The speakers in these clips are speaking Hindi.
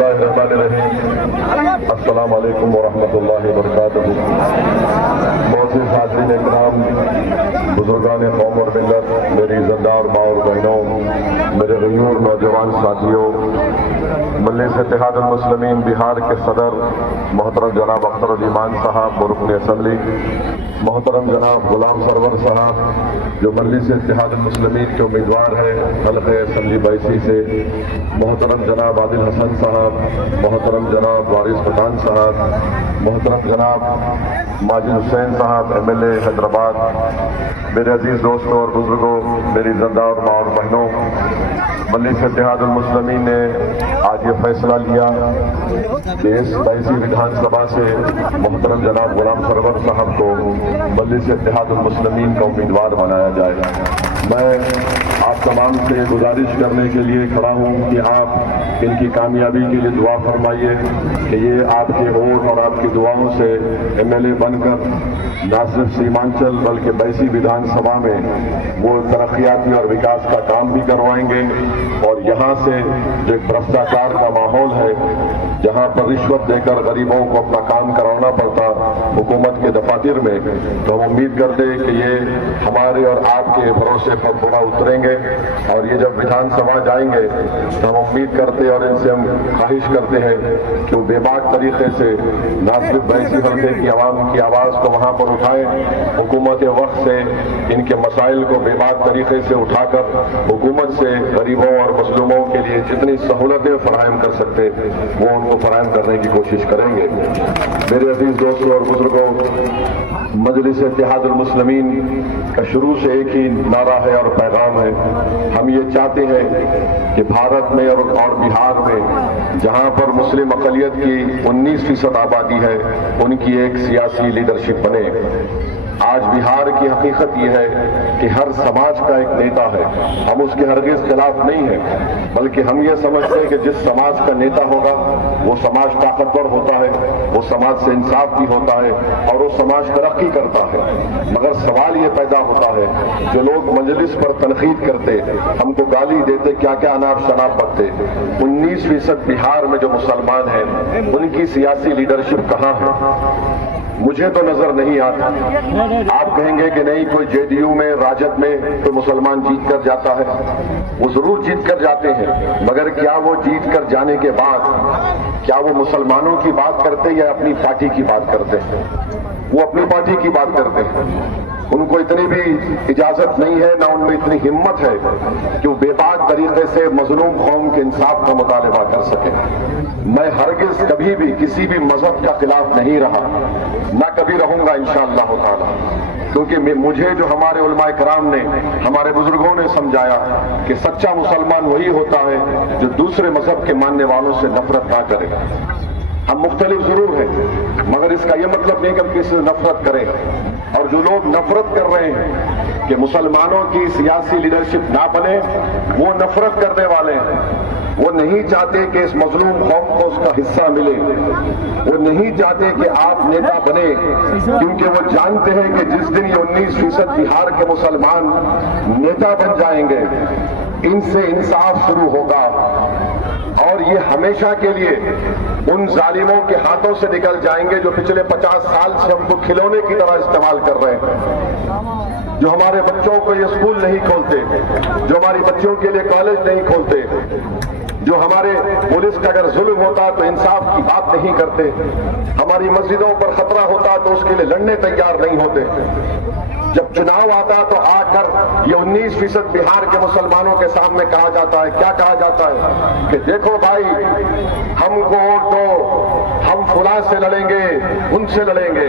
बिस्मिल्लाहिर्रहमानिर्रहीम। अस्सलाम वालेकुम वरहमतुल्लाहि वबरकातुहू। मोअज़्ज़िज़ हाज़रीन इकराम, बुजुर्गान कौम और मिल्लत, मेरी इज़्ज़तदार माँ और बहनों, मेरे गयूर नौजवान साथियों, मजलिस इत्तेहादुल मुस्लिमीन बिहार के सदर मोहतरम जनाब अख्तर ईमान साहब, रुकन असम्बली मोहतरम जनाब गुलाम सरवर साहब, जो मजलिस इत्तेहादुल मुस्लिमीन के उम्मीदवार हैं हल्क़े असम्बली बैसी से, मोहतरम जनाब आदिल हसन साहब, मोहतरम जनाब वारिस पठान साहब, मोहतरम जनाब माजिद हुसैन साहब MLA हैदराबाद, मेरे अजीज दोस्तों और बुजुर्गों, मेरी इज़्ज़तदार माँ और बहनों, मजलिस इत्तेहादुल मुस्लिमीन ने आज ये फैसला लिया कि इस बैसी विधानसभा से मोहतरम जनाब गुलाम सरवर साहब को मजलिस इत्तेहादुल मुस्लिमीन का उम्मीदवार बनाया जाए। मैं आप तमाम से गुजारिश करने के लिए खड़ा हूँ कि आप इनकी कामयाबी के लिए दुआ फरमाइए कि ये आपके वोट और आपकी दुआओं से MLA बनकर न सिर्फ सीमांचल बल्कि बैसी विधानसभा में वो तरक्याती और विकास का काम भी करवाएंगे, और यहाँ से जो एक भ्रष्टाचार का माहौल है, जहाँ पर रिश्वत देकर गरीबों को अपना काम कराना पड़ता हुकूमत के दफातर में, तो हम उम्मीद करते हैं कि ये हमारे और आपके भरोसे पर पूरा उतरेंगे, और ये जब विधानसभा जाएंगे तो हम उम्मीद करते हैं और इनसे हम ख्वाहिश करते हैं कि वो बेबाक तरीके से न सिर्फ बैसी हल्के की आवाम की आवाज़ को वहाँ पर उठाएं, हुकूमत वक्त से इनके मसाइल को बेबाक तरीके से उठाकर हुकूमत से गरीबों और मजलूमों के लिए जितनी सहूलतें फराहम कर सकते वो उनको फराहम करने की कोशिश करेंगे। मेरे अजीज दोस्तों और बुजुर्गों, मजलिस इत्तेहादुल मुस्लिमीन का शुरू से एक ही नारा है और पैगाम है। हम ये चाहते हैं कि भारत में और बिहार में जहां पर मुस्लिम अक़लियत की 19% आबादी है, उनकी एक सियासी लीडरशिप बने। आज बिहार की हकीकत यह है कि हर समाज का एक नेता है। हम उसके हरगिज़ खिलाफ नहीं है, बल्कि हम ये समझते हैं कि जिस समाज का नेता होगा वो समाज ताकतवर होता है, वो समाज से इंसाफ भी होता है और वो समाज तरक्की करता है। मगर सवाल ये पैदा होता है, जो लोग मजलिस पर तनकीद करते, हमको गाली देते, क्या क्या अनाप शनाप बकते, 19% बिहार में जो मुसलमान हैं उनकी सियासी लीडरशिप कहाँ है? मुझे तो नजर नहीं आता। आप कहेंगे कि नहीं, कोई JDU में राजद में तो मुसलमान जीत कर जाता है। वो जरूर जीत कर जाते हैं, मगर क्या वो जीत कर जाने के बाद क्या वो मुसलमानों की बात करते हैं या अपनी पार्टी की बात करते हैं? वो अपनी पार्टी की बात करते हैं। उनको इतनी भी इजाजत नहीं है, ना उनमें इतनी हिम्मत है कि वो बेबाक तरीके से मजलूम कौम के इंसाफ का मुतालबा कर सके। मैं हरगिज कभी भी किसी भी मजहब का खिलाफ नहीं रहा, ना कभी रहूंगा इंशाअल्लाह ताला, क्योंकि मुझे जो हमारे उलमाए कराम ने, हमारे बुजुर्गों ने समझाया कि सच्चा मुसलमान वही होता है जो दूसरे मजहब के मानने वालों से नफरत ना करे। हम मुख्तलिफ जरूर हैं, मगर इसका यह मतलब नहीं कि हम किसी से नफरत करें। और जो लोग नफरत कर रहे हैं कि मुसलमानों की सियासी लीडरशिप ना बने, वो नफरत करने वाले हैं। वो नहीं चाहते कि इस मजलूम कौम को उसका हिस्सा मिले, वो नहीं चाहते कि आप नेता बने, क्योंकि वो जानते हैं कि जिस दिन ये 19% बिहार के मुसलमान नेता बन जाएंगे, इनसे इंसाफ शुरू होगा और ये हमेशा के लिए उन जालिमों के हाथों से निकल जाएंगे जो पिछले 50 साल से हमको खिलौने की तरह इस्तेमाल कर रहे हैं, जो हमारे बच्चों को ये स्कूल नहीं खोलते, जो हमारी बच्चों के लिए कॉलेज नहीं खोलते, जो हमारे पुलिस का अगर जुल्म होता तो इंसाफ की बात नहीं करते, हमारी मस्जिदों पर खतरा होता तो उसके लिए लड़ने तैयार नहीं होते। जब चुनाव आता तो आकर ये 19% बिहार के मुसलमानों के सामने कहा जाता है, क्या कहा जाता है कि देखो भाई, हमको वोट दो, हम फुला से लड़ेंगे, उनसे लड़ेंगे।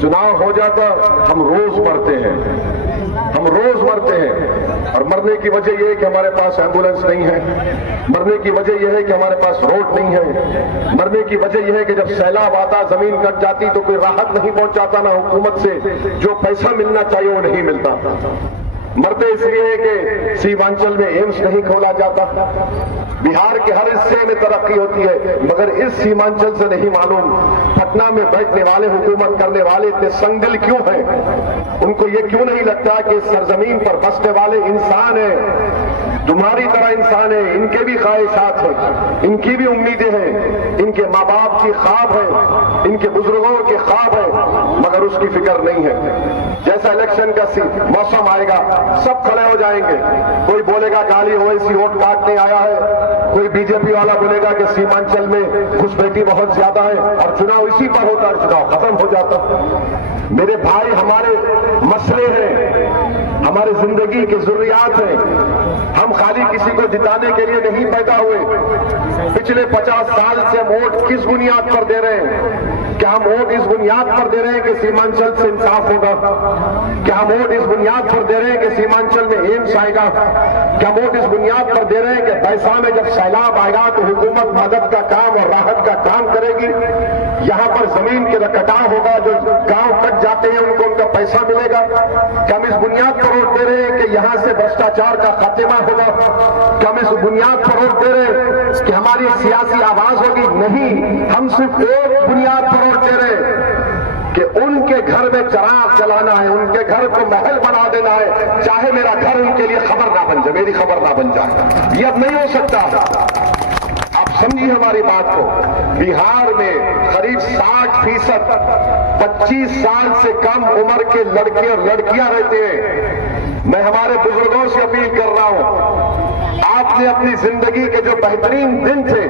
चुनाव हो जाता हम रोज मरते हैं, हम रोज मरते हैं। और मरने की वजह यह है कि हमारे पास एम्बुलेंस नहीं है, मरने की वजह यह है कि हमारे पास रोड नहीं है, मरने की वजह यह है कि जब सैलाब आता, जमीन कट जाती तो कोई राहत नहीं पहुंचाता, ना हुकूमत से जो पैसा मिलना चाहिए वो नहीं मिलता। मरते इसलिए है कि सीमांचल में एम्स नहीं खोला जाता। बिहार के हर हिस्से में तरक्की होती है, मगर इस सीमांचल से नहीं मालूम पटना में बैठने वाले, हुकूमत करने वाले इतने संगदिल क्यों हैं? उनको ये क्यों नहीं लगता कि इस सरजमीन पर बसने वाले इंसान हैं, तुम्हारी तरह इंसान है, इनके भी ख्वाहिशात हैं, इनकी भी उम्मीदें हैं, इनके माँ बाप की ख्वाब है, इनके बुजुर्गों के ख्वाब है, मगर उसकी फिक्र नहीं है। जैसा इलेक्शन का मौसम आएगा सब खड़े हो जाएंगे। कोई बोलेगा काली ओवैसी वोट काटने आया है, कोई बीजेपी वाला बोलेगा कि सीमांचल में घुसपैठी बहुत ज्यादा है, और चुनाव इसी पर होता है, चुनाव खत्म हो जाता। मेरे भाई, हमारे मसले हैं, हमारी जिंदगी की जरूरियात हैं। हम खाली किसी को जिताने के लिए नहीं पैदा हुए। पिछले 50 साल से हम वोट किस बुनियाद पर दे रहे हैं? क्या हम वोट इस बुनियाद पर दे रहे हैं कि सीमांचल से इंसाफ होगा? क्या हम वोट इस बुनियाद पर दे रहे हैं कि सीमांचल में एम्स आएगा? क्या हम वोट इस बुनियाद पर दे रहे हैं कि पैसा में जब सैलाब आएगा तो हुकूमत मदद का काम और राहत का काम करेगी? यहां पर जमीन के कटाव होगा, जो गांव कट जाते हैं उनको उनका पैसा मिलेगा? क्या हम इस बुनियाद पर वोट दे रहे हैं कि यहां से भ्रष्टाचार का खात्मा होगा? क्या हम इस बुनियाद पर वोट दे रहे हैं कि हमारी सियासी आवाज होगी? नहीं, हम सिर्फ एक बुनियाद पर वोट दे रहे हैं कि उनके घर में चिराग जलाना है, उनके घर को महल बना देना है, चाहे मेरा घर उनके लिए खबर ना बन जाए, मेरी खबर ना बन जाए। ये अब नहीं हो सकता। आप समझिए हमारी बात को। बिहार में करीब 60% 25 साल से कम उम्र के लड़के और लड़कियां रहते हैं। मैं हमारे बुजुर्गों से अपील कर रहा हूं, आपने अपनी जिंदगी के जो बेहतरीन दिन थे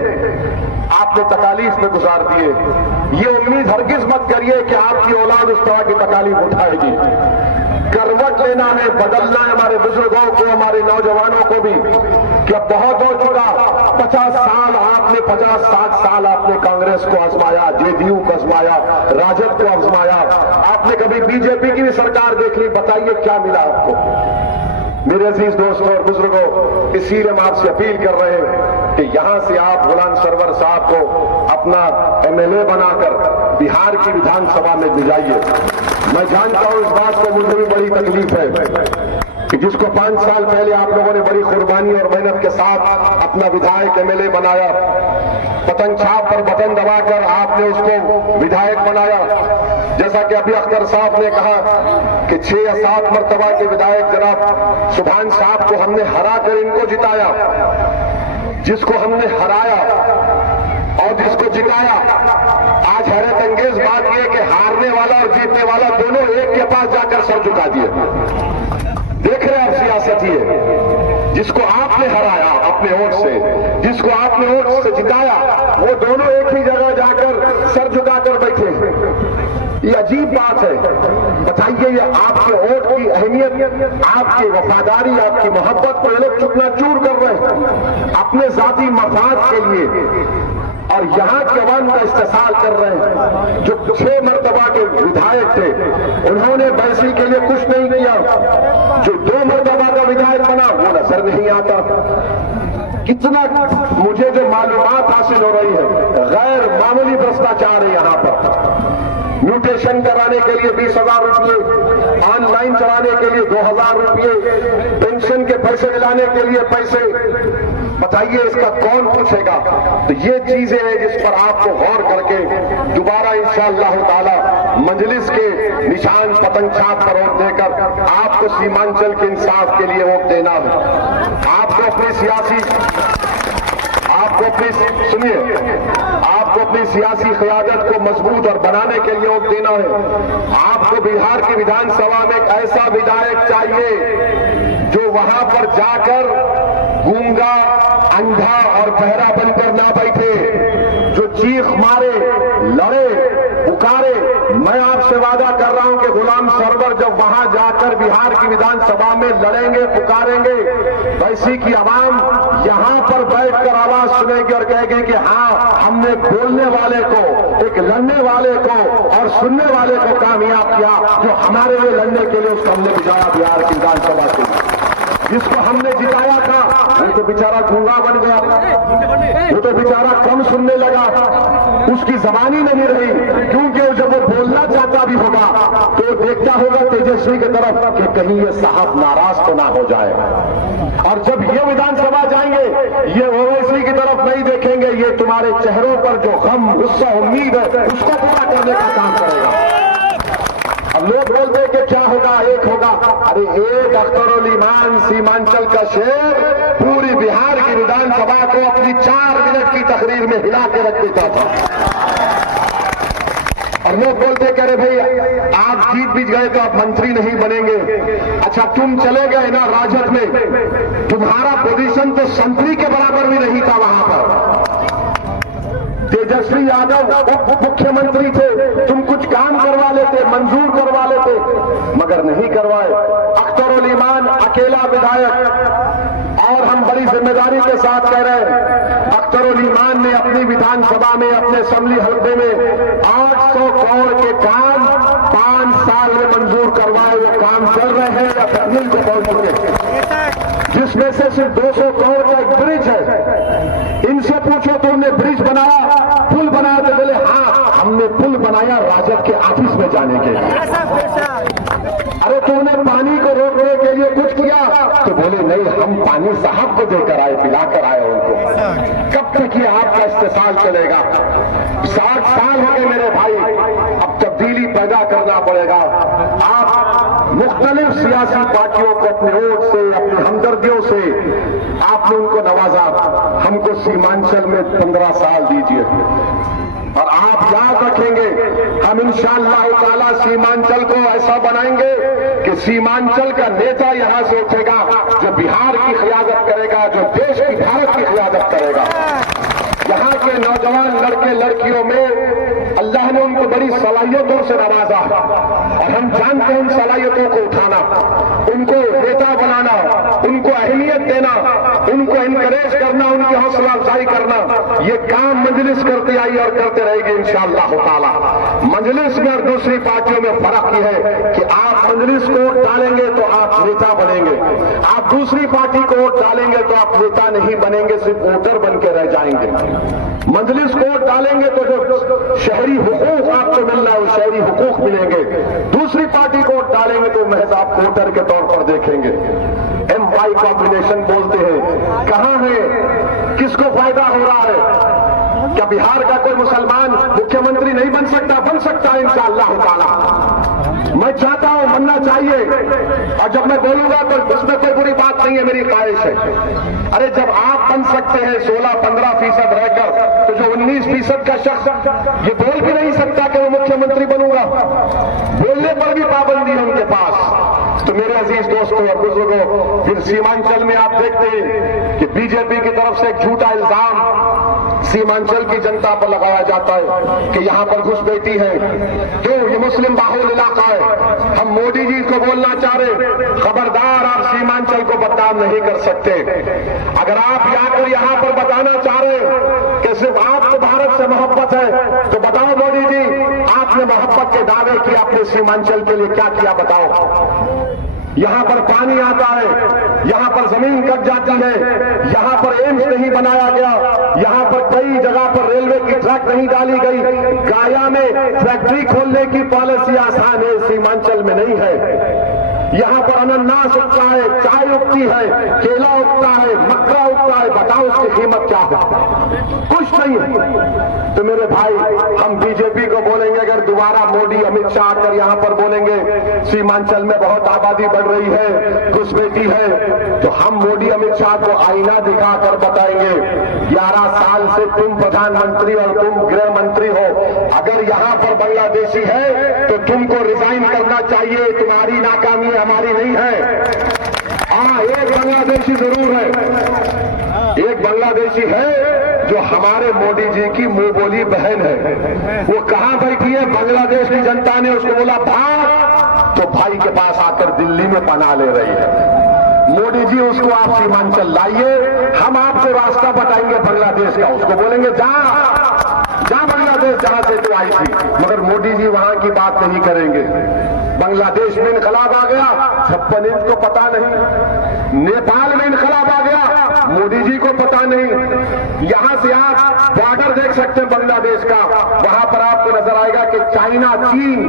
आपने तकालीफ में गुजार दिए। ये उम्मीद हरगिज मत करिए कि आपकी औलाद उस तरह की तकालीफ उठाएगी। करवट लेना है, बदलना है हमारे बुजुर्गों को, हमारे नौजवानों को भी, कि अब बहुत हो चुका। 50 साल आपने 50-60 साल आपने कांग्रेस को आजमाया, जेडीयू को आजमाया, राजद को आजमाया, आपने कभी बीजेपी की भी सरकार देख ली, बताइए क्या मिला आपको? मेरे अजीज दोस्तों और बुजुर्गों, इसीलिए हम आपसे अपील कर रहे हैं कि यहां से आप गुलाम सरवर साहब को अपना एमएलए बनाकर बिहार की विधानसभा में भिजाइए। मैं जानता हूं इस बात को, मुझे भी बड़ी तकलीफ है कि जिसको 5 साल पहले आप लोगों ने बड़ी कुर्बानी और मेहनत के साथ अपना विधायक एमएलए बनाया, पतंग छाप पर बटन दबाकर आपने उसको विधायक बनाया। जैसा कि अभी अख्तर साहब ने कहा कि 6 या 7 मरतबा के विधायक जनाब सुभान साहब को हमने हरा कर इनको जिताया। जिसको हमने हराया और जिसको जिताया, आज हैरत अंगेज बात यह कि हारने वाला और जीतने वाला दोनों एक के पास जाकर सर झुका दिए। देख रहे हैं आप सियासत ही है। जिसको आपने हराया अपने वोट से, जिसको आपने वोट से जिताया, वो दोनों एक ही जगह जाकर सर झुकाकर बैठे। ये अजीब बात है। बताइए, ये आपके वोट की अहमियत, आपकी वफादारी, आपकी मोहब्बत को ये लोग चूर कर रहे हैं अपने जाती मफाद के लिए, और यहां के अवाम का इस्तेसाल कर रहे हैं। जो 6 मरतबा के विधायक थे उन्होंने बैसी के लिए कुछ नहीं किया, जो 2 मरतबा का विधायक बना वो नजर नहीं आता। कितना मुझे जो मालूमात हासिल हो रही है, गैर मामूली भ्रष्टाचार है यहां पर। म्यूटेशन कराने के लिए 20,000 रुपये, ऑनलाइन चलाने के लिए 2,000 रुपये, पेंशन के पैसे दिलाने के लिए पैसे। बताइए इसका कौन पूछेगा? तो ये चीजें हैं जिस पर आपको गौर करके दोबारा इंशाअल्लाह ताला मजलिस के निशान पतंग छाप पर वोट देकर आपको सीमांचल के इंसाफ के लिए वोट देना है। आपको अपनी सियासी क़यादत को मजबूत और बनाने के लिए वोट देना है। आपको बिहार की विधानसभा में एक ऐसा विधायक चाहिए जो वहां पर जाकर गूंगा, अंधा और बहरा बनकर ना बैठे, जो चीख मारे, लड़े, पुकारे। मैं आपसे वादा कर रहा हूं कि गुलाम सरवर जब वहां जाकर बिहार की विधानसभा में लड़ेंगे, पुकारेंगे, वैसी की आवाम यहां पर बैठकर आवाज सुनेगी और कहेगी कि हाँ, हमने बोलने वाले को, एक लड़ने वाले को और सुनने वाले को कामयाब किया, जो हमारे लिए लड़ने के लिए उसको हमने भिजाया बिहार की विधानसभा से। जिसको हमने जिताया था वो तो बेचारा गूंगा बन गया, वो तो बेचारा कम सुनने लगा, उसकी जबान ही नहीं रही, क्योंकि जब वो बोलना चाहता भी होगा तो देखता होगा तेजस्वी की तरफ कि कहीं ये साहब नाराज तो ना हो जाए। और जब ये विधानसभा जाएंगे ये ओवैसी की तरफ नहीं देखेंगे, ये तुम्हारे चेहरों पर जो गम, गुस्सा, उम्मीद है उसको पूरा करने का काम करेगा। अब लोग बोलते हैं कि क्या होगा, एक होगा। अरे एक अख्तरुल ईमान सीमांचल का शेर पूरी बिहार की विधानसभा को अपनी 4 मिनट की तकरीर में हिला के रख देता था। और लोग बोलते कह रहे भाई आप जीत भी गए तो आप मंत्री नहीं बनेंगे। अच्छा तुम चले गए ना राजद में, तुम्हारा पोजीशन तो संतरी के बराबर भी नहीं था वहां पर। तेजस्वी यादव उप मुख्यमंत्री थे, तुम कुछ काम करवा लेते, मंजूर करवा लेते, मगर नहीं करवाए। अख्तरुल ईमान अकेला विधायक, और हम बड़ी जिम्मेदारी के साथ कह रहे हैं अख्तरुल ईमान ने अपनी विधानसभा में, अपने असेंबली हल्के में 800 करोड़ के काम 5 साल में मंजूर करवाए। वो काम चल रहे हैं या तकमील को पहुंच चुके, जिसमें से सिर्फ 200 करोड़ का एक ब्रिज है। इनसे पूछो तुमने ब्रिज बनाया, पुल बनाया? तो बोले हाँ हमने पुल बनाया राजद के ऑफिस में जाने के लिए। अरे तुमने पानी को रोकने के लिए कुछ किया? तो बोले नहीं हम पानी साहब को देकर आए, पिलाकर आए उनको। कब तक ये आपका इस्तेसाल चलेगा? 60 साल हो गए मेरे भाई, अब तब्दीली पैदा करना पड़ेगा। आप मुख्तलिफ सियासी पार्टियों को अपने वोट से, अपनी हमदर्दियों से आपने उनको नवाजा। हमको सीमांचल में 15 साल दीजिए और आप याद रखेंगे हम इंशाअल्लाह ताला सीमांचल को ऐसा बनाएंगे कि सीमांचल का नेता यहां से उठेगा जो बिहार की क़ियादत करेगा, जो देश की, भारत की क़ियादत करेगा। यहाँ के नौजवान लड़के लड़कियों में अल्लाह ने उनको बड़ी सलाहियतों से नवाजा और हम जानते हैं उन सलाहियतों को उठाना, उनको नेता बनाना, उनको अहमियत देना, उनको इनकरेज करना, उनकी हौसला अफजाई करना, ये काम मजलिस करती आई और करते रहेगी इंशाअल्लाह ताला। मजलिस में और दूसरी पार्टियों में फर्क यह है कि आप मजलिस को वोट डालेंगे तो आप नेता बनेंगे, आप दूसरी पार्टी को वोट डालेंगे तो आप नेता नहीं बनेंगे, सिर्फ वोटर बन के रह जाएंगे। मजलिस को वोट डालेंगे तो जो शहरी हुकूक आपको मिल रहा है वो शहरी हुकूक मिलेंगे, दूसरी पार्टी को वोट डालेंगे तो महज आप वोटर के तौर पर देखेंगे। एम-वाई कॉम्बिनेशन बोलते हैं, कहां है, किसको फायदा हो रहा है? क्या बिहार का कोई मुसलमान मुख्यमंत्री नहीं बन सकता? बन सकता है इंशाअल्लाह ताला। मैं चाहता हूं, बनना चाहिए, और जब मैं बोलूंगा तो उसमें कोई बुरी बात नहीं है, मेरी ख्वाहिश है। अरे जब आप बन सकते हैं 16-15% रहकर, तो जो 19% का शख्स ये बोल भी नहीं सकता कि वो मुख्यमंत्री बनूंगा, बोलने पर भी पाबंदी है उनके पास। तो मेरे अजीज दोस्तों और बुजुर्गों, फिर सीमांचल में आप देखते हैं कि बीजेपी की तरफ से एक झूठा इल्जाम सीमांचल की जनता पर लगाया जाता है कि यहां पर घुसपैठी है, क्यों? ये मुस्लिम बाहुल इलाका है। हम मोदी जी को बोलना चाह रहे, खबरदार आप सीमांचल को बदनाम नहीं कर सकते। अगर आप आकर यहां पर बताना चाह रहे कि सिर्फ आपको भारत से मोहब्बत है, तो बताओ मोदी जी, आपने मोहब्बत के दावे किए, अपने सीमांचल के लिए क्या किया बताओ? यहां पर पानी आता है, यहां पर जमीन कट जाती है, यहां पर एम्स नहीं बनाया गया, यहां पर कई जगह पर रेलवे की ट्रैक नहीं डाली गई, गाया में फैक्ट्री खोलने की पॉलिसी आसान है, सीमांचल में नहीं है। यहां पर अनानास उगता है, चाय उगती है, केला उगता है, मक्का उगता है, बताओ उसकी कीमत क्या है? कुछ नहीं है। तो मेरे भाई, हम बीजेपी को बोलेंगे, अगर दोबारा मोदी अमित शाह आकर यहां पर बोलेंगे सीमांचल में बहुत आबादी बढ़ रही है, घुसपैठी है, तो हम मोदी अमित शाह को आईना दिखाकर बताएंगे 11 साल से तुम प्रधानमंत्री और तुम गृह मंत्री हो, अगर यहां पर बांग्लादेशी है तो तुमको रिजाइन करना चाहिए, तुम्हारी नाकामी हमारी नहीं है। हाँ, एक बांग्लादेशी जरूर है, एक बांग्लादेशी है जो हमारे मोदी जी की मुंह बोली बहन है। वो कहां बैठी है? बांग्लादेश की जनता ने उसको बोला भाग, तो भाई के पास आकर दिल्ली में पनाह ले रही है। मोदी जी उसको आप सीमांचल लाइए, हम आपको रास्ता बताएंगे बांग्लादेश का, उसको बोलेंगे जा बांग्लादेश जहां से तू आई थी, मगर मोदी जी वहां की बात नहीं करेंगे। बांग्लादेश में इनकलाब आ गया, 56 इंच को पता नहीं, नेपाल में इनकलाब आ गया, मोदी जी को पता नहीं। यहां से आप बॉर्डर देख सकते हैं बांग्लादेश का, वहां पर आपको नजर आएगा कि चाइना, चीन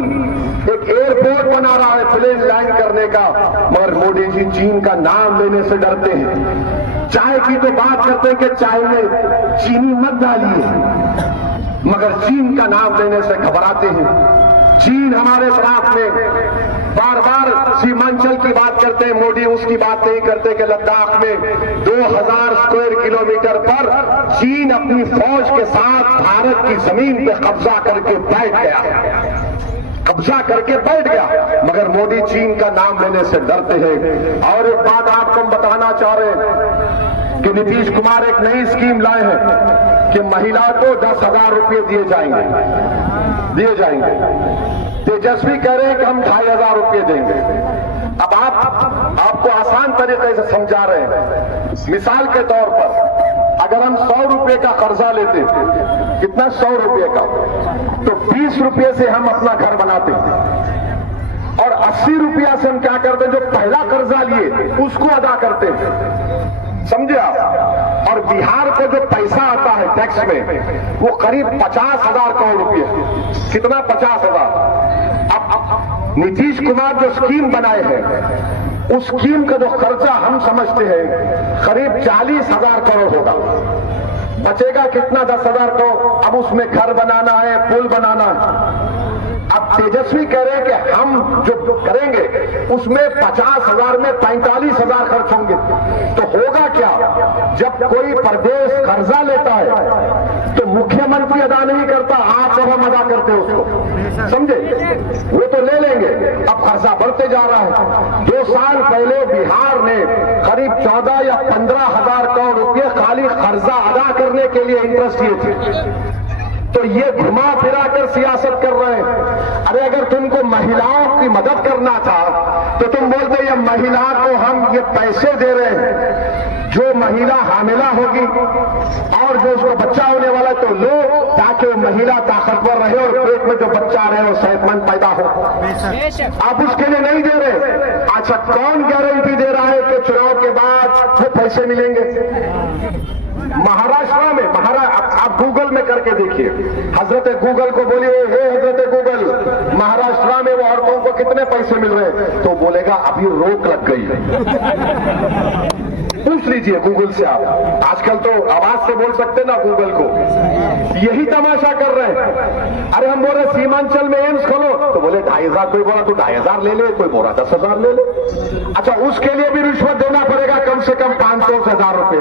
एक एयरपोर्ट बना रहा है प्लेन लैंड करने का, मगर मोदी जी चीन का नाम लेने से डरते हैं। चाय की तो बात करते हैं कि चाय में चीनी मत डालिए, मगर चीन का नाम लेने से घबराते हैं। चीन हमारे साथ में बार बार सीमांचल की बात करते हैं, मोदी उसकी बात नहीं करते कि लद्दाख में 2000 स्क्वायर किलोमीटर पर चीन अपनी फौज के साथ भारत की जमीन पे कब्जा करके बैठ गया, मगर मोदी चीन का नाम लेने से डरते हैं। और एक बात आपको हम बताना चाह रहे हैं कि नीतीश कुमार एक नई स्कीम लाए हैं कि महिला को 10,000 रुपये दिए जाएंगे। तेजस्वी कह रहे हैं कि हम 2,500 रुपये देंगे। अब आपको आसान तरीके से समझा रहे हैं। मिसाल के तौर पर अगर हम 100 रुपये का कर्जा लेते, कितना 100 रुपये का, तो 20 रुपये से हम अपना घर बनाते हैं और 80 रुपया से हम क्या करते हैं, जो पहला कर्जा लिए उसको अदा करते हैं। समझे आप? और बिहार को जो पैसा आता है टैक्स में वो करीब 50,000 करोड़ रुपये। कितना? 50,000। अब नीतीश कुमार जो स्कीम बनाए हैं उस स्कीम का जो खर्चा हम समझते हैं करीब 40,000 करोड़ होगा। बचेगा कितना? 10,000 करोड़। अब उसमें घर बनाना है, पुल बनाना है। अब तेजस्वी कह रहे हैं कि हम जो करेंगे उसमें 50,000 में 45,000 खर्च होंगे। तो होगा क्या? जब कोई प्रदेश कर्जा लेता है तो मुख्यमंत्री अदा नहीं करता, आप जब हम अदा करते हैं उसको, समझे? वो तो ले लेंगे। अब खर्चा बढ़ते जा रहा है। 2 साल पहले बिहार ने करीब 14 या 15,000 करोड़ रुपये खाली कर्जा अदा करने के लिए इंटरेस्ट दिए थे। तो ये घुमा फिरा कर सियासत कर रहे हैं। अरे अगर तुमको महिलाओं की मदद करना था तो तुम बोलते ये महिला को हम ये पैसे दे रहे हैं, जो महिला हामिला होगी और जो उसको बच्चा होने वाला है तो लो, ताकि वो महिला ताकतवर रहे और पेट में जो बच्चा रहे वो सेहतमंद पैदा हो। आप उसके लिए नहीं दे रहे। अच्छा, कौन गारंटी दे रहा है कि चुनाव के बाद वो पैसे मिलेंगे? महाराष्ट्र में आप गूगल में करके देखिए, हजरत गूगल को बोलिए, हे हजरत गूगल, महाराष्ट्र में वो औरतों को कितने पैसे मिल रहे हैं? तो बोलेगा अभी रोक लग गई है। पूछ लीजिए गूगल से आप। आजकल तो आवाज से बोल सकते ना गूगल को। यही तमाशा कर रहे हैं। अरे हम बोल रहे सीमांचल में एम्स खोलो तो बोले 2,500, कोई बोला तो 2,500 ले ले, कोई बोला 10,000 ले ले। अच्छा, उसके लिए भी रिश्वत देना पड़ेगा कम से कम 500 से 1,000 रुपए।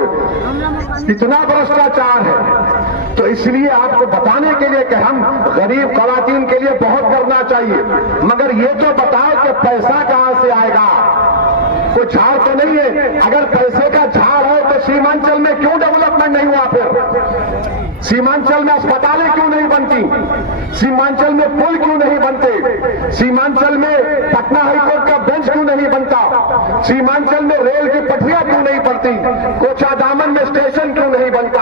इतना भ्रष्टाचार है। तो इसलिए आपको बताने के लिए कि हम गरीब खवातीन के लिए बहुत करना चाहिए, मगर ये तो बताओ कि पैसा कहां से आएगा? कोई झाड़ तो नहीं है। अगर पैसे का झाड़ हो तो सीमांचल में क्यों डेवलपमेंट नहीं हुआ? फिर सीमांचल में अस्पतालें क्यों नहीं बनती? सीमांचल में पुल क्यों नहीं बनते? सीमांचल में पटना हाईकोर्ट का बेंच क्यों नहीं बनता? सीमांचल में रेल की पटरियां क्यों नहीं बनती? कोचादामन में स्टेशन क्यों नहीं बनता?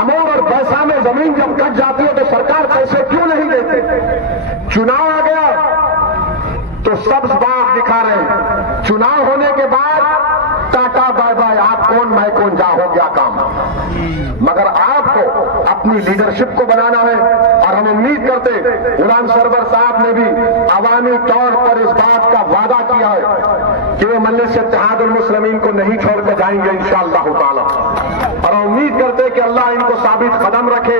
अमोर और बैसा में जमीन जब कट जाती है तो सरकार पैसे क्यों नहीं देती? चुनाव आ गया तो सब बात दिखा रहे हैं। चुनाव होने के बाद टाटा बाय बाय, आप कौन मैं कौन, जा हो गया काम। मगर आपको अपनी लीडरशिप को बनाना है और हम उम्मीद करते गुलाम सरवर साहब ने भी अवामी तौर पर इस बात का वादा किया है कि वे मजलिस इत्तेहादुल मुस्लिमीन को नहीं छोड़कर जाएंगे इंशाअल्लाह ताला। और हम उम्मीद करते कि अल्लाह इनको साबित कदम रखे,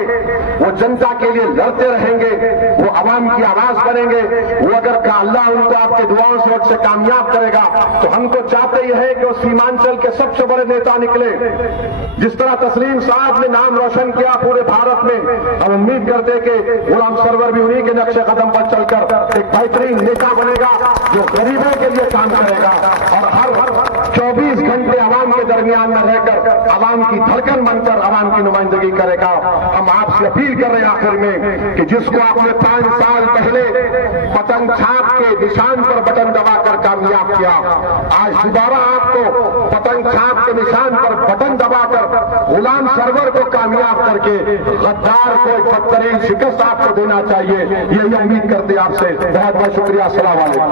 वो जनता के लिए लड़ते रहेंगे, वो अवाम की आवाज बनेंगे। वो अगर अल्लाह उनको आपके दुआओं से कामयाब करेगा तो हम तो चाहते ही है कि वो सीमांचल के सबसे बड़े नेता निकले। जिस तरह तस्लीम साहब ने नाम रोशन किया पूरे भारत में, हम उम्मीद करते कि गुलाम सरवर भी उन्हीं के नक्शे कदम पर चलकर एक बेहतरीन नेता बनेगा जो गरीबों के लिए काम करेगा और हर 24 घंटे आवाम के दरमियान में रहकर आवाम की धड़कन बनकर आवाम की नुमाइंदगी करेगा। हम आपसे अपील कर रहे हैं आखिर में कि जिसको आपने 5 साल पहले पतंग छाप के निशान पर बटन दबाकर कामयाब किया, आज दोबारा आपको पतंग छाप के निशान पर बटन दबाकर गुलाम सरवर को कामयाब करके गद्दार को एक बदतरीन शिकस्त आपको देना चाहिए। यही उम्मीद करते आपसे। बहुत बहुत शुक्रिया। अस्सलाम वालेकुम।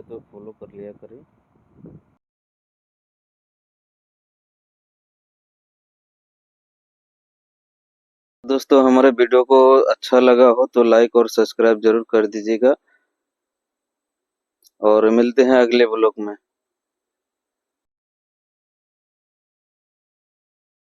है तो फॉलो कर लिया करें। दोस्तों हमारे वीडियो को अच्छा लगा हो तो लाइक और सब्सक्राइब जरूर कर दीजिएगा और मिलते हैं अगले ब्लॉग में।